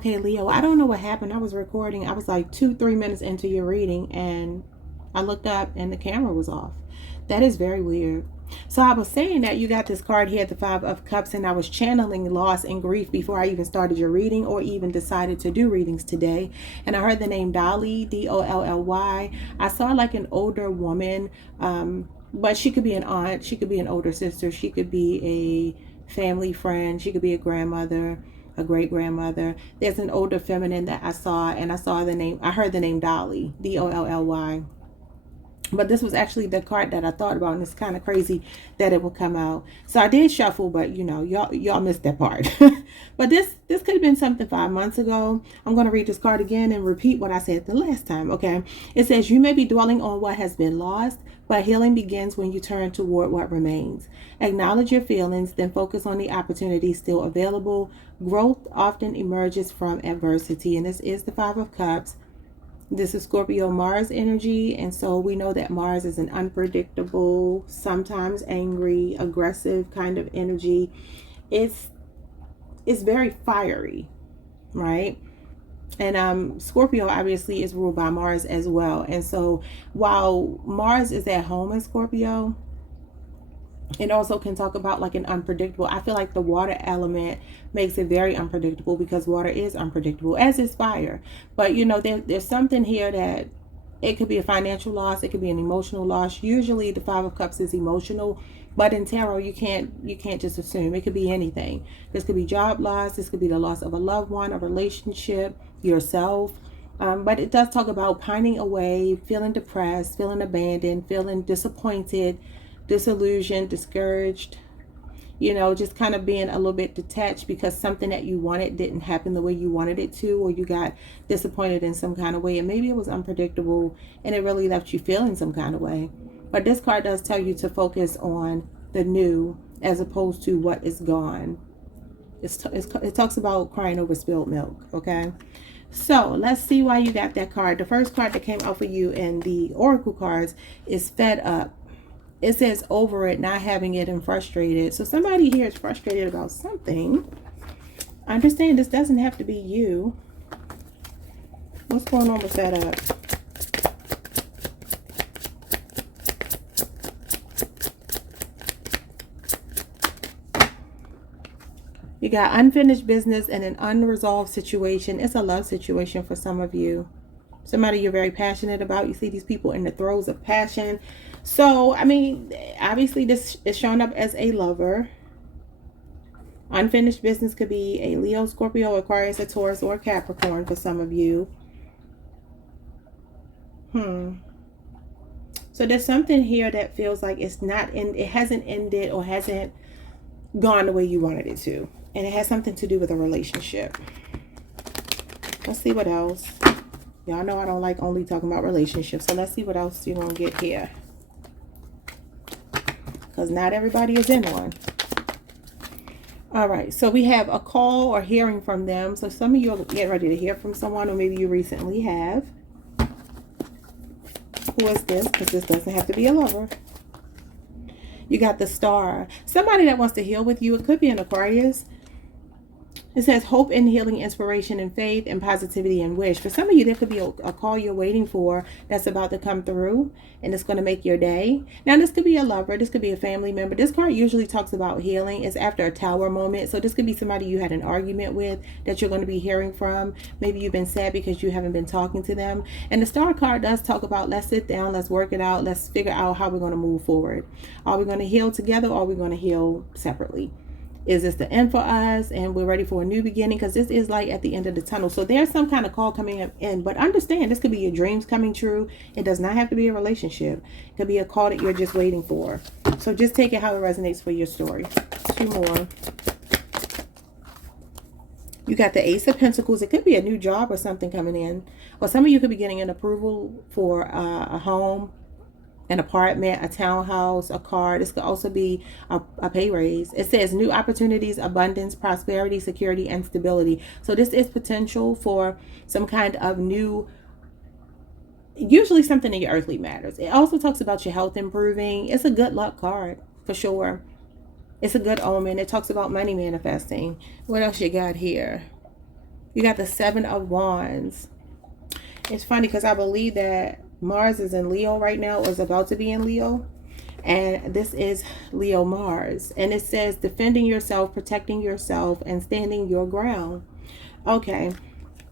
Okay, Leo, I don't know what happened. I was recording. I was like 2, 3 minutes into your reading and I looked up and the camera was off. That is very weird. So I was saying that you got this card here, the Five of Cups, and I was channeling loss and grief before I even started your reading or even decided to do readings today. And I heard the name Dolly, Dolly. I saw like an older woman, but she could be an aunt, she could be an older sister, she could be a family friend, she could be a grandmother, a great grandmother. There's an older feminine that I saw, and I heard the name Dolly, Dolly. But this was actually the card that I thought about, and it's kind of crazy that it would come out. So I did shuffle, but you know, y'all missed that part. But this could have been something 5 months ago. I'm going to read this card again and repeat what I said the last time. Okay, it says you may be dwelling on what has been lost, but healing begins when you turn toward what remains. Acknowledge your feelings, then focus on the opportunities still available. Growth often emerges from adversity, and this is the Five of Cups. This is Scorpio Mars energy, and so we know that Mars is an unpredictable, sometimes angry, aggressive kind of energy. It's very fiery, right? And Scorpio obviously is ruled by Mars as well. And so while Mars is at home in Scorpio, it also can talk about like an unpredictable. I feel like the water element makes it very unpredictable because water is unpredictable, as is fire. But you know, there's something here that it could be a financial loss, it could be an emotional loss. Usually the Five of Cups is emotional, but in tarot you can't just assume. It could be anything. This could be job loss, this could be the loss of a loved one, a relationship, yourself. But it does talk about pining away, feeling depressed, feeling abandoned, feeling disappointed, disillusioned, discouraged, you know, just kind of being a little bit detached because something that you wanted didn't happen the way you wanted it to, or you got disappointed in some kind of way, and maybe it was unpredictable and it really left you feeling some kind of way. But this card does tell you to focus on the new as opposed to what is gone. It talks about crying over spilled milk. Okay, so let's see why you got that card. The first card that came out for you in the oracle cards is Fed Up. It says over it, not having it, and frustrated. So somebody here is frustrated about something. I understand this doesn't have to be you. What's going on with that up? You got unfinished business and an unresolved situation. It's a love situation for some of you. Somebody you're very passionate about. You see these people in the throes of passion. So, I mean, obviously this is showing up as a lover. Unfinished business could be a Leo, Scorpio, Aquarius, a Taurus, or Capricorn for some of you. So there's something here that feels like it hasn't ended or hasn't gone the way you wanted it to. And it has something to do with a relationship. Let's see what else. Y'all know I don't like only talking about relationships. So let's see what else you're going to get here. Because not everybody is in one. All right. So we have a call or hearing from them. So some of you are getting ready to hear from someone, or maybe you recently have. Who is this? Because this doesn't have to be a lover. You got the Star. Somebody that wants to heal with you. It could be an Aquarius. It says hope and healing, inspiration and faith and positivity and wish. For some of you, there could be a call you're waiting for that's about to come through, and it's going to make your day. Now, this could be a lover. This could be a family member. This card usually talks about healing. It's after a Tower moment. So this could be somebody you had an argument with that you're going to be hearing from. Maybe you've been sad because you haven't been talking to them. And the Star card does talk about let's sit down, let's work it out, let's figure out how we're going to move forward. Are we going to heal together, or are we going to heal separately? Is this the end for us and we're ready for a new beginning? Because this is like at the end of the tunnel. So there's some kind of call coming in. But understand, this could be your dreams coming true. It does not have to be a relationship. It could be a call that you're just waiting for. So just take it how it resonates for your story. 2 more. You got the Ace of Pentacles. It could be a new job or something coming in. Or some of you could be getting an approval for a home, an apartment, a townhouse, a car. This could also be a pay raise. It says new opportunities, abundance, prosperity, security, and stability. So this is potential for some kind of new, usually something in your earthly matters. It also talks about your health improving. It's a good luck card for sure. It's a good omen. It talks about money manifesting. What else you got here? You got the Seven of Wands. It's funny because I believe that Mars is in Leo right now, or is about to be in Leo. And this is Leo Mars. And it says defending yourself, protecting yourself, and standing your ground. Okay.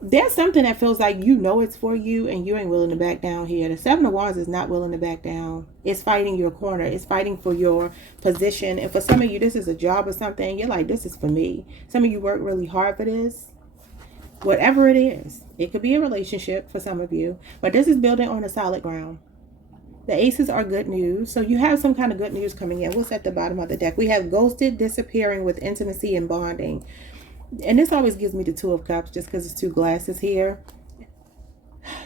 There's something that feels like you know it's for you and you ain't willing to back down here. The Seven of Wands is not willing to back down. It's fighting your corner. It's fighting for your position. And for some of you, this is a job or something. You're like, this is for me. Some of you work really hard for this. Whatever it is. It could be a relationship for some of you. But this is building on a solid ground. The aces are good news. So you have some kind of good news coming in. What's at the bottom of the deck? We have ghosted, disappearing with intimacy and bonding. And this always gives me the Two of Cups just because it's two glasses here.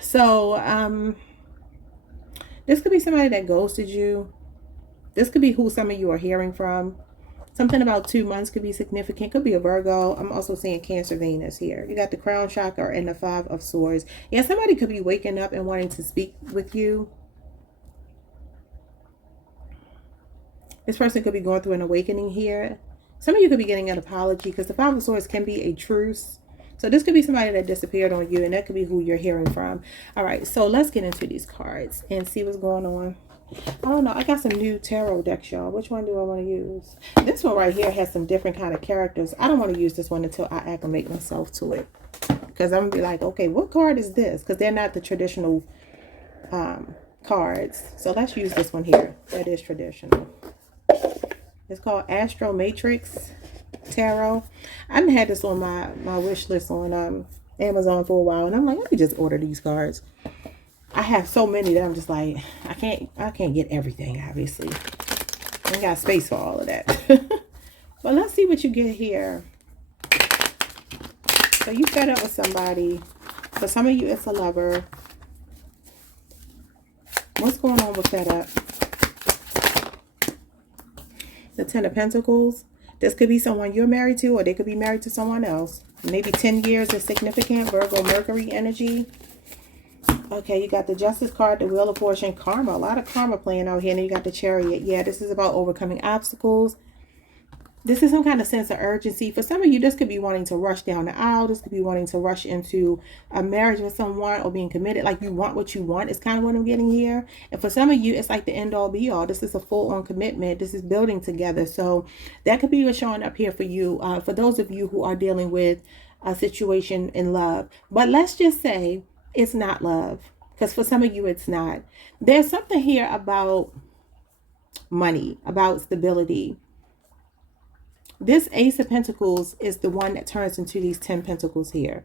So this could be somebody that ghosted you. This could be who some of you are hearing from. Something about 2 months could be significant. Could be a Virgo. I'm also seeing Cancer, Venus here. You got the crown chakra and the Five of Swords. Yeah, somebody could be waking up and wanting to speak with you. This person could be going through an awakening here. Some of you could be getting an apology because the Five of Swords can be a truce. So this could be somebody that disappeared on you, and that could be who you're hearing from. All right, so let's get into these cards and see what's going on. I don't know. I got some new tarot decks, y'all. Which one do I want to use? This one right here has some different kind of characters. I don't want to use this one until I acclimate myself to it. Because I'm going to be like, okay, what card is this? Because they're not the traditional cards. So let's use this one here. That is traditional. It's called Astro Matrix Tarot. I've had this on my wish list on Amazon for a while. And I'm like, let me just order these cards. I have so many that I'm just like, I can't get everything, obviously. I ain't got space for all of that. But let's see what you get here. So you fed up with somebody. For some of you, it's a lover. What's going on with fed up? The Ten of Pentacles. This could be someone you're married to, or they could be married to someone else. Maybe 10 years is significant. Virgo, Mercury energy. Okay, you got the Justice card, the Wheel of Fortune, karma. A lot of karma playing out here. And then you got the Chariot. Yeah, this is about overcoming obstacles. This is some kind of sense of urgency. For some of you, this could be wanting to rush down the aisle. This could be wanting to rush into a marriage with someone or being committed. Like you want what you want is kind of what I'm getting here. And for some of you, it's like the end all be all. This is a full-on commitment. This is building together. So that could be what's showing up here for you. For those of you who are dealing with a situation in love. But let's just say it's not love, because for some of you it's not. There's something here about money, about stability. This Ace of Pentacles is the one that turns into these 10 Pentacles here.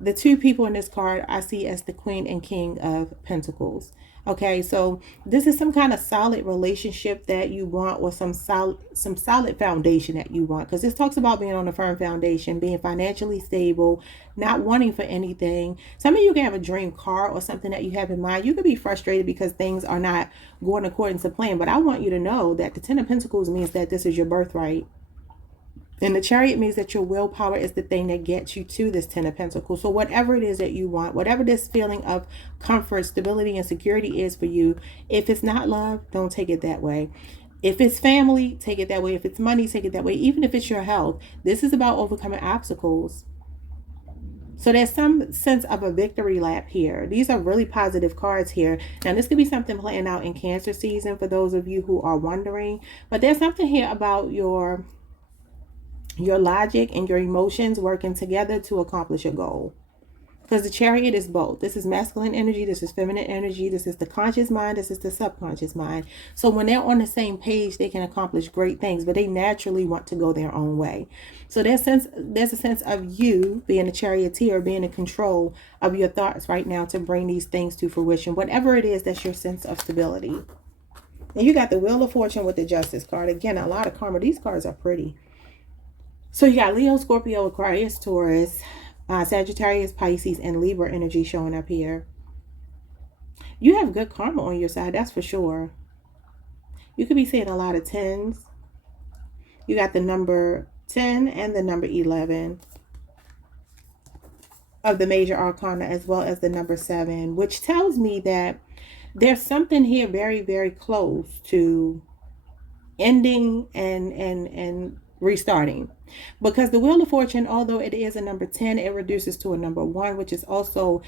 The two people in this card I see as the Queen and King of Pentacles. Okay, so this is some kind of solid relationship that you want, or some solid foundation that you want. Because this talks about being on a firm foundation, being financially stable, not wanting for anything. Some of you can have a dream car or something that you have in mind. You could be frustrated because things are not going according to plan. But I want you to know that the Ten of Pentacles means that this is your birthright. And the Chariot means that your willpower is the thing that gets you to this Ten of Pentacles. So whatever it is that you want, whatever this feeling of comfort, stability, and security is for you, if it's not love, don't take it that way. If it's family, take it that way. If it's money, take it that way. Even if it's your health, this is about overcoming obstacles. So there's some sense of a victory lap here. These are really positive cards here. Now, this could be something playing out in Cancer season for those of you who are wondering. But there's something here about your logic and your emotions working together to accomplish a goal. Because the Chariot is both. This is masculine energy. This is feminine energy. This is the conscious mind. This is the subconscious mind. So when they're on the same page, they can accomplish great things, but they naturally want to go their own way. So there's a sense of you being a charioteer, being in control of your thoughts right now to bring these things to fruition. Whatever it is, that's your sense of stability. And you got the Wheel of Fortune with the Justice card. Again, a lot of karma. These cards are pretty. So you got Leo, Scorpio, Aquarius, Taurus, Sagittarius, Pisces, and Libra energy showing up here. You have good karma on your side, that's for sure. You could be seeing a lot of 10s. You got the number 10 and the number 11 of the major arcana, as well as the number 7, which tells me that there's something here very, very close to ending and restarting. Because the Wheel of Fortune, although it is a number 10, it reduces to a number 1, which is also,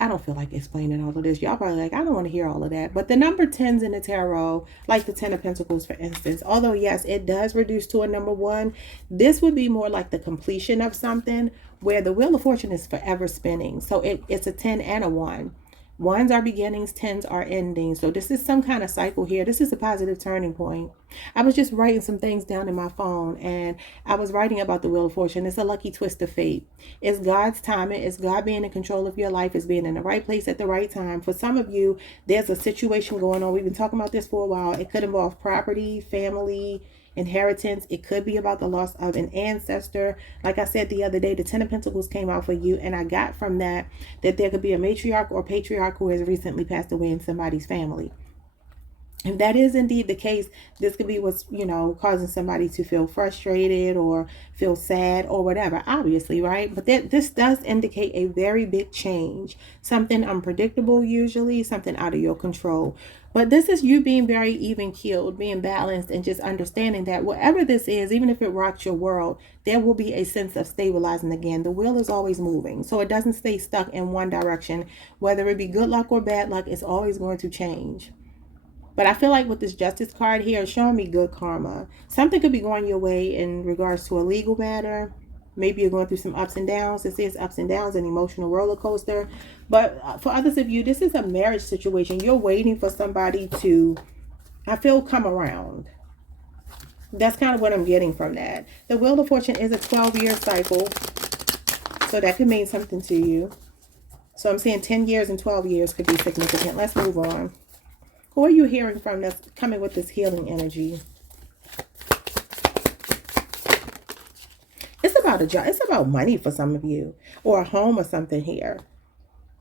I don't feel like explaining all of this. Y'all probably like, I don't want to hear all of that. But the number 10s in the tarot, like the 10 of Pentacles, for instance, although yes, it does reduce to a number 1, this would be more like the completion of something, where the Wheel of Fortune is forever spinning. So it's a 10 and a 1. Ones are beginnings, tens are endings. So this is some kind of cycle here. This is a positive turning point. I was just writing some things down in my phone, and I was writing about the Wheel of Fortune. It's a lucky twist of fate. It's God's timing. It's God being in control of your life. It's being in the right place at the right time. For some of you, there's a situation going on. We've been talking about this for a while. It could involve property, family, inheritance. It could be about the loss of an ancestor. Like I said the other day, the 10 of Pentacles came out for you, and I got from that there could be a matriarch or patriarch who has recently passed away in somebody's family. If that is indeed the case, this could be what's, causing somebody to feel frustrated or feel sad or whatever, obviously, right? But this does indicate a very big change, something unpredictable, usually something out of your control. But this is you being very even-keeled, being balanced, and just understanding that whatever this is, even if it rocks your world, there will be a sense of stabilizing again. The wheel is always moving, so it doesn't stay stuck in one direction. Whether it be good luck or bad luck, it's always going to change. But I feel like with this Justice card here, it's showing me good karma. Something could be going your way in regards to a legal matter. Maybe you're going through some ups and downs. It says ups and downs, an emotional roller coaster. But for others of you, this is a marriage situation. You're waiting for somebody to, I feel, come around. That's kind of what I'm getting from that. The Wheel of Fortune is a 12-year cycle. So that could mean something to you. So I'm saying 10 years and 12 years could be significant. Let's move on. Who are you hearing from that's coming with this healing energy? It's about a job. It's about money for some of you, or a home or something here.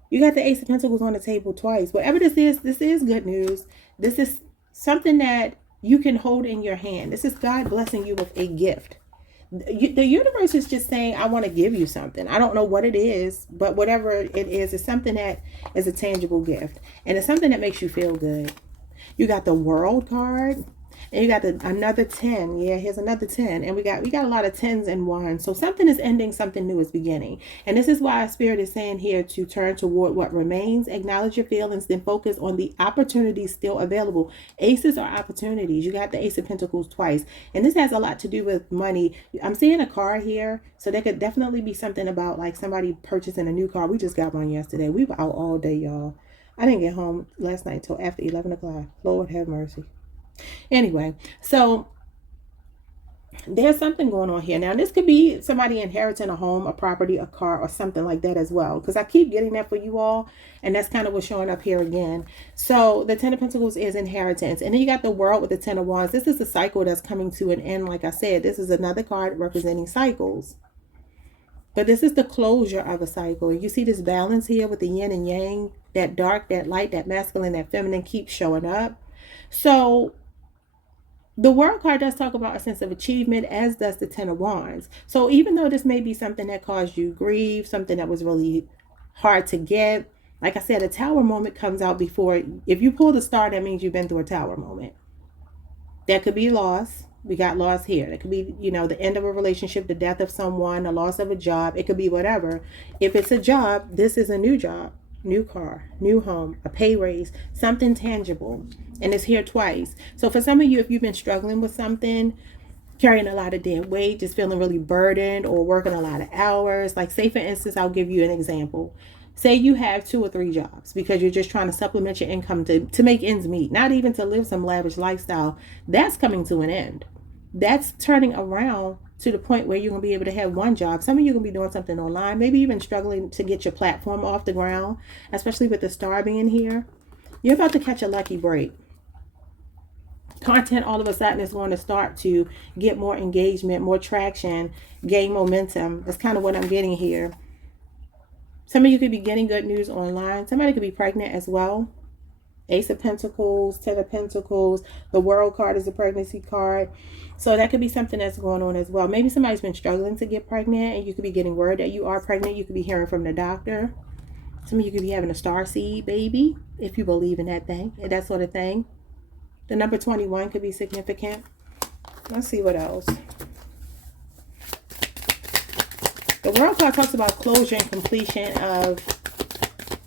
You got the Ace of Pentacles on the table twice. Whatever this is good news. This is something that you can hold in your hand. This is God blessing you with a gift. The universe is just saying, I want to give you something. I don't know what it is, but whatever it is, it's something that is a tangible gift. And it's something that makes you feel good. You got the World card, and you got another 10. Yeah, here's another 10. And we got a lot of 10s and 1s. So something is ending, something new is beginning. And this is why Spirit is saying here to turn toward what remains, acknowledge your feelings, then focus on the opportunities still available. Aces are opportunities. You got the Ace of Pentacles twice. And this has a lot to do with money. I'm seeing a car here. So there could definitely be something about like somebody purchasing a new car. We just got one yesterday. We were out all day, y'all. I didn't get home last night till after 11 o'clock. Lord have mercy. Anyway, so there's something going on here. Now, this could be somebody inheriting a home, a property, a car, or something like that as well. Because I keep getting that for you all. And that's kind of what's showing up here again. So the 10 of Pentacles is inheritance. And then you got the World with the 10 of Wands. This is a cycle that's coming to an end. Like I said, this is another card representing cycles. But this is the closure of a cycle. You see this balance here with the yin and yang. That dark, that light, that masculine, that feminine keeps showing up. So the World card does talk about a sense of achievement, as does the 10 of Wands. So even though this may be something that caused you grief, something that was really hard to get, like I said, a Tower moment comes out before. If you pull the star, that means you've been through a Tower moment. That could be loss. We got loss here. It could be, the end of a relationship, the death of someone, the loss of a job. It could be whatever. If it's a job, this is a new job, new car, new home, a pay raise, something tangible. And it's here twice. So for some of you, if you've been struggling with something, carrying a lot of dead weight, just feeling really burdened or working a lot of hours, like say for instance, I'll give you an example. Say you have 2 or 3 jobs because you're just trying to supplement your income to make ends meet, not even to live some lavish lifestyle. That's coming to an end. That's turning around to the point where you're going to be able to have one job. Some of you are going to be doing something online, maybe even struggling to get your platform off the ground, especially with the star being here. You're about to catch a lucky break. Content all of a sudden is going to start to get more engagement, more traction, gain momentum. That's kind of what I'm getting here. Some of you could be getting good news online. Somebody could be pregnant as well. Ace of Pentacles, 10 of Pentacles. The World card is a pregnancy card. So that could be something that's going on as well. Maybe somebody's been struggling to get pregnant and you could be getting word that you are pregnant. You could be hearing from the doctor. Some of you could be having a starseed baby, if you believe in that thing, that sort of thing. The number 21 could be significant. Let's see what else. The World card talks about closure and completion of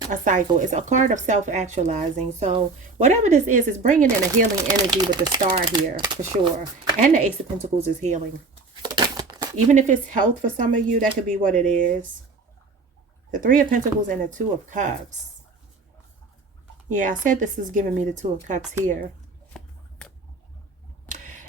a cycle. It's a card of self-actualizing. So whatever this is bringing in a healing energy with the star here for sure. And the Ace of Pentacles is healing. Even if it's health for some of you, that could be what it is. The Three of Pentacles and the Two of Cups. Yeah, I said this is giving me the Two of Cups here.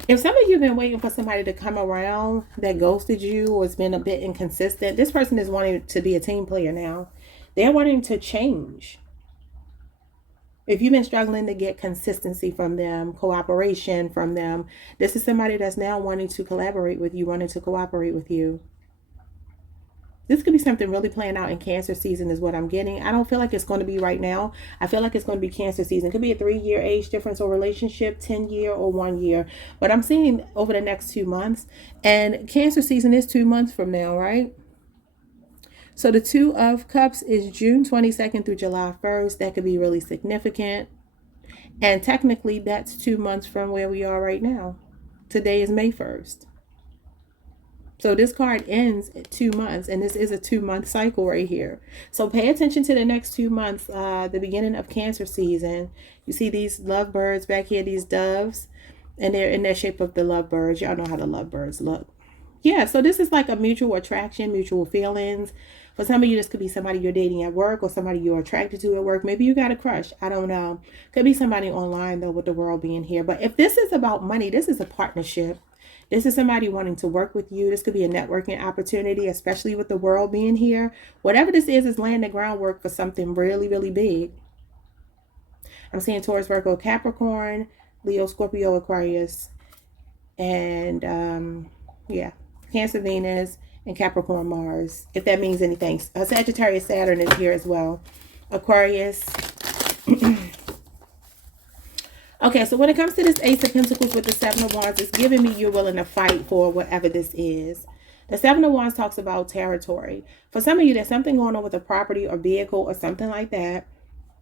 If some of you have been waiting for somebody to come around that ghosted you or has been a bit inconsistent, this person is wanting to be a team player now. They're wanting to change. If you've been struggling to get consistency from them, cooperation from them, this is somebody that's now wanting to collaborate with you, wanting to cooperate with you. This could be something really playing out in Cancer season is what I'm getting. I don't feel like it's going to be right now. I feel like it's going to be Cancer season. It could be a 3-year age difference or relationship, 10-year or 1 year. But I'm seeing over the next 2 months. And Cancer season is 2 months from now, right? So the Two of Cups is June 22nd through July 1st. That could be really significant. And technically, that's 2 months from where we are right now. Today is May 1st. So this card ends at 2 months, and this is a 2-month cycle right here. So pay attention to the next 2 months, the beginning of Cancer season. You see these lovebirds back here, these doves, and they're in their shape of the lovebirds. Y'all know how the lovebirds look. Yeah, so this is like a mutual attraction, mutual feelings. For some of you, this could be somebody you're dating at work or somebody you're attracted to at work. Maybe you got a crush. I don't know. Could be somebody online, though, with the world being here. But if this is about money, this is a partnership. This is somebody wanting to work with you. This could be a networking opportunity, especially with the world being here. Whatever this is laying the groundwork for something really, really big. I'm seeing Taurus, Virgo, Capricorn, Leo, Scorpio, Aquarius, and yeah, Cancer, Venus, and Capricorn, Mars, if that means anything. Sagittarius, Saturn is here as well. Aquarius. Okay, so when it comes to this Ace of Pentacles with the Seven of Wands, it's giving me you're willing to fight for whatever this is. The Seven of Wands talks about territory. For some of you, there's something going on with a property or vehicle or something like that.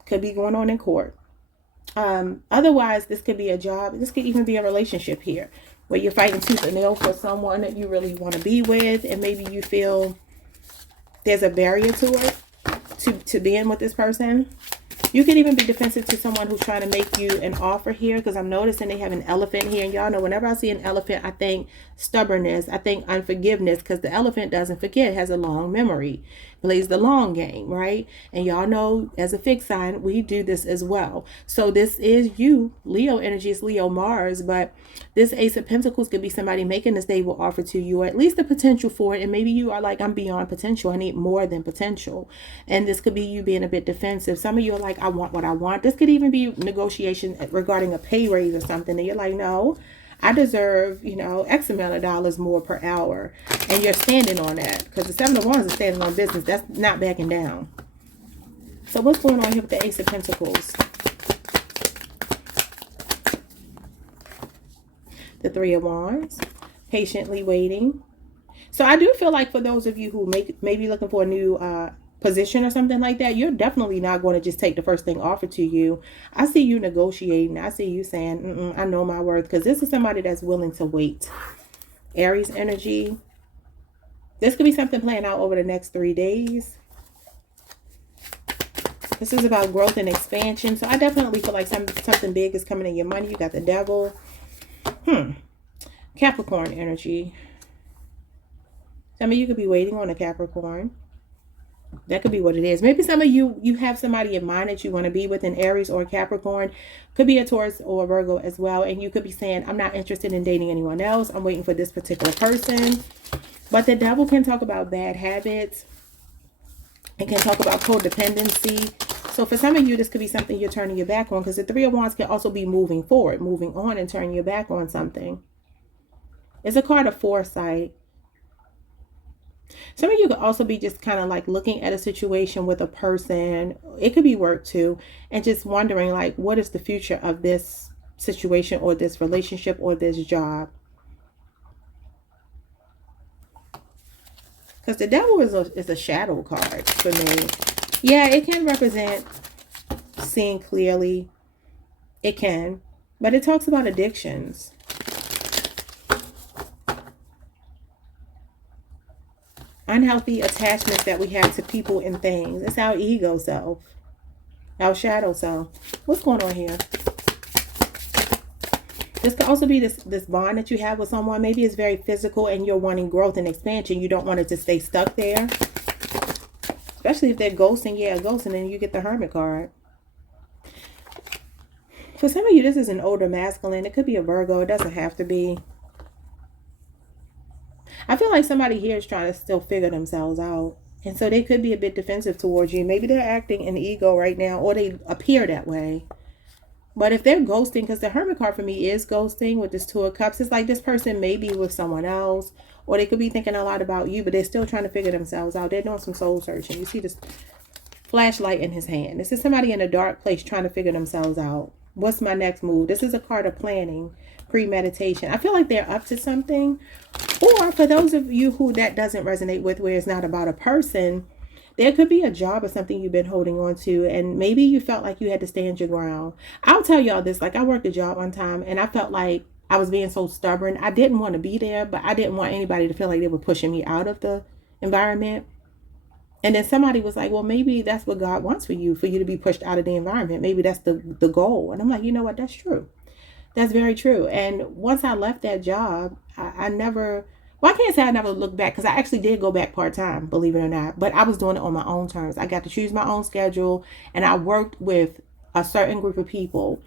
Could be going on in court. Otherwise, this could be a job. This could even be a relationship here, where you're fighting tooth and nail for someone that you really want to be with, and maybe you feel there's a barrier to it, to being with this person. You could even be defensive to someone who's trying to make you an offer here, because I'm noticing they have an elephant here. And y'all know whenever I see an elephant, I think stubbornness, I think unforgiveness, because the elephant doesn't forget, has a long memory, plays the long game, right? And y'all know as a fixed sign, we do this as well. So this is you, Leo energy, is Leo Mars, but this Ace of Pentacles could be somebody making a stable offer to you, or at least the potential for it. And maybe you are like, I'm beyond potential. I need more than potential. And this could be you being a bit defensive. Some of you are like, I want what I want. This could even be negotiation regarding a pay raise or something. And you're like, no, I deserve, you know, X amount of dollars more per hour. And you're standing on that, because the Seven of Wands is standing on business. That's not backing down. So what's going on here with the Ace of Pentacles? The Three of Wands, patiently waiting. So I do feel like for those of you who may be looking for a new position or something like that, you're definitely not going to just take the first thing offered to you. I see you negotiating. I see you saying, I know my worth, because this is somebody that's willing to wait. Aries energy. This could be something playing out over the next 3 days. This is about growth and expansion. So I definitely feel like something big is coming in your money. You got the Devil. Capricorn energy. Some of you could be waiting on a Capricorn. That could be what it is. Maybe some of you have somebody in mind that you want to be with, an Aries or a Capricorn. Could be a Taurus or a Virgo as well. And you could be saying, I'm not interested in dating anyone else. I'm waiting for this particular person. But the Devil can talk about bad habits. It can talk about codependency. So for some of you, this could be something you're turning your back on, because the Three of Wands can also be moving forward, moving on, and turning your back on something. It's a card of foresight. Some of you could also be just kind of like looking at a situation with a person. It could be work too, and just wondering like, what is the future of this situation or this relationship or this job? Because the Devil is a shadow card for me. Yeah, it can represent seeing clearly. It can. But it talks about addictions. Unhealthy attachments that we have to people and things. It's our ego self, our shadow self. What's going on here? This could also be this bond that you have with someone. Maybe it's very physical and you're wanting growth and expansion. You don't want it to stay stuck there. Especially if they're ghosting. Yeah, ghosting, and you get the Hermit card. For some of you, this is an older masculine. It could be a Virgo. It doesn't have to be. I feel like somebody here is trying to still figure themselves out. And so they could be a bit defensive towards you. Maybe they're acting in ego right now, or they appear that way. But if they're ghosting, because the Hermit card for me is ghosting with this Two of Cups, it's like this person may be with someone else, or they could be thinking a lot about you, but they're still trying to figure themselves out. They're doing some soul searching. You see this flashlight in his hand. This is somebody in a dark place trying to figure themselves out. What's my next move? This is a card of planning, premeditation. I feel like they're up to something. Or for those of you who that doesn't resonate with, where it's not about a person, there could be a job or something you've been holding on to, and maybe you felt like you had to stand your ground. I'll tell y'all this, like I worked a job one time and I felt like I was being so stubborn. I didn't want to be there, but I didn't want anybody to feel like they were pushing me out of the environment. And then somebody was like, well, maybe that's what God wants for you to be pushed out of the environment. Maybe that's the goal. And I'm like, you know what? That's true. That's very true. And once I left that job, I never, well, I can't say I never looked back, because I actually did go back part-time, believe it or not. But I was doing it on my own terms. I got to choose my own schedule, and I worked with a certain group of people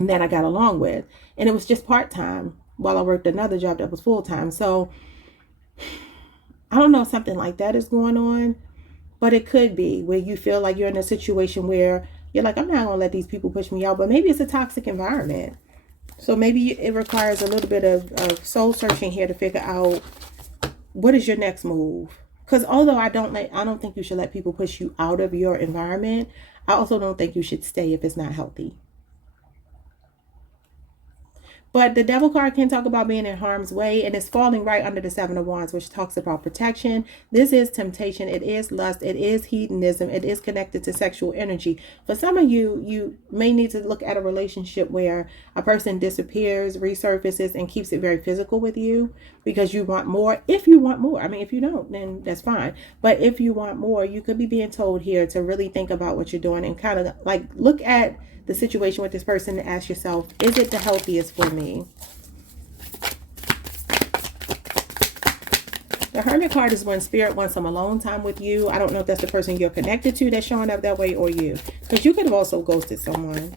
that I got along with. And it was just part-time while I worked another job that was full-time. So I don't know if something like that is going on, but it could be where you feel like you're in a situation where you're like, I'm not going to let these people push me out, but maybe it's a toxic environment. So maybe it requires a little bit of soul searching here to figure out what is your next move. Because although I don't think you should let people push you out of your environment, I also don't think you should stay if it's not healthy. But the Devil card can talk about being in harm's way, and it's falling right under the Seven of Wands, which talks about protection. This is temptation. It is lust. It is hedonism. It is connected to sexual energy. For some of you, you may need to look at a relationship where a person disappears, resurfaces, and keeps it very physical with you because you want more. If you want more. I mean, if you don't, then that's fine. But if you want more, you could be being told here to really think about what you're doing and kind of like look at the situation with this person and ask yourself, is it the healthiest for me? The Hermit card is when Spirit wants some alone time with you. I don't know if that's the person you're connected to that's showing up that way, or you. Because you could have also ghosted someone.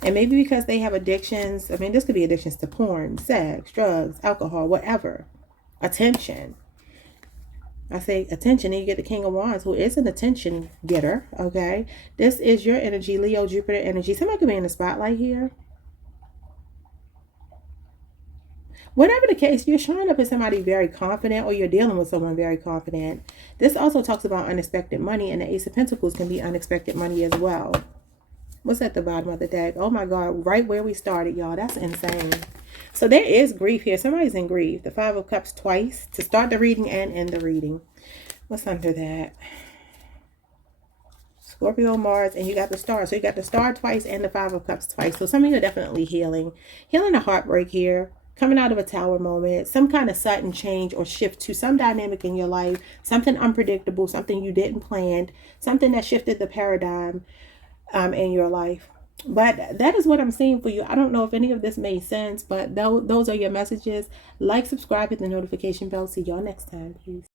And maybe because they have addictions. I mean, this could be addictions to porn, sex, drugs, alcohol, whatever. Attention. I say attention, and you get the King of Wands, who is an attention getter, okay? This is your energy, Leo, Jupiter energy. Somebody could be in the spotlight here. Whatever the case, you're showing up as somebody very confident, or you're dealing with someone very confident. This also talks about unexpected money, and the Ace of Pentacles can be unexpected money as well. What's at the bottom of the deck? Oh my God, right where we started, y'all. That's insane. So there is grief here. Somebody's in grief. The Five of Cups twice to start the reading and end the reading. What's under that? Scorpio, Mars, and you got the Star. So you got the Star twice and the Five of Cups twice. So some of you are definitely healing. Healing a heartbreak here. Coming out of a tower moment. Some kind of sudden change or shift to some dynamic in your life. Something unpredictable. Something you didn't plan. Something that shifted the paradigm in your life. But that is what I'm seeing for you. I don't know if any of this made sense, but those are your messages. Like, subscribe, hit the notification bell. See y'all next time. Peace.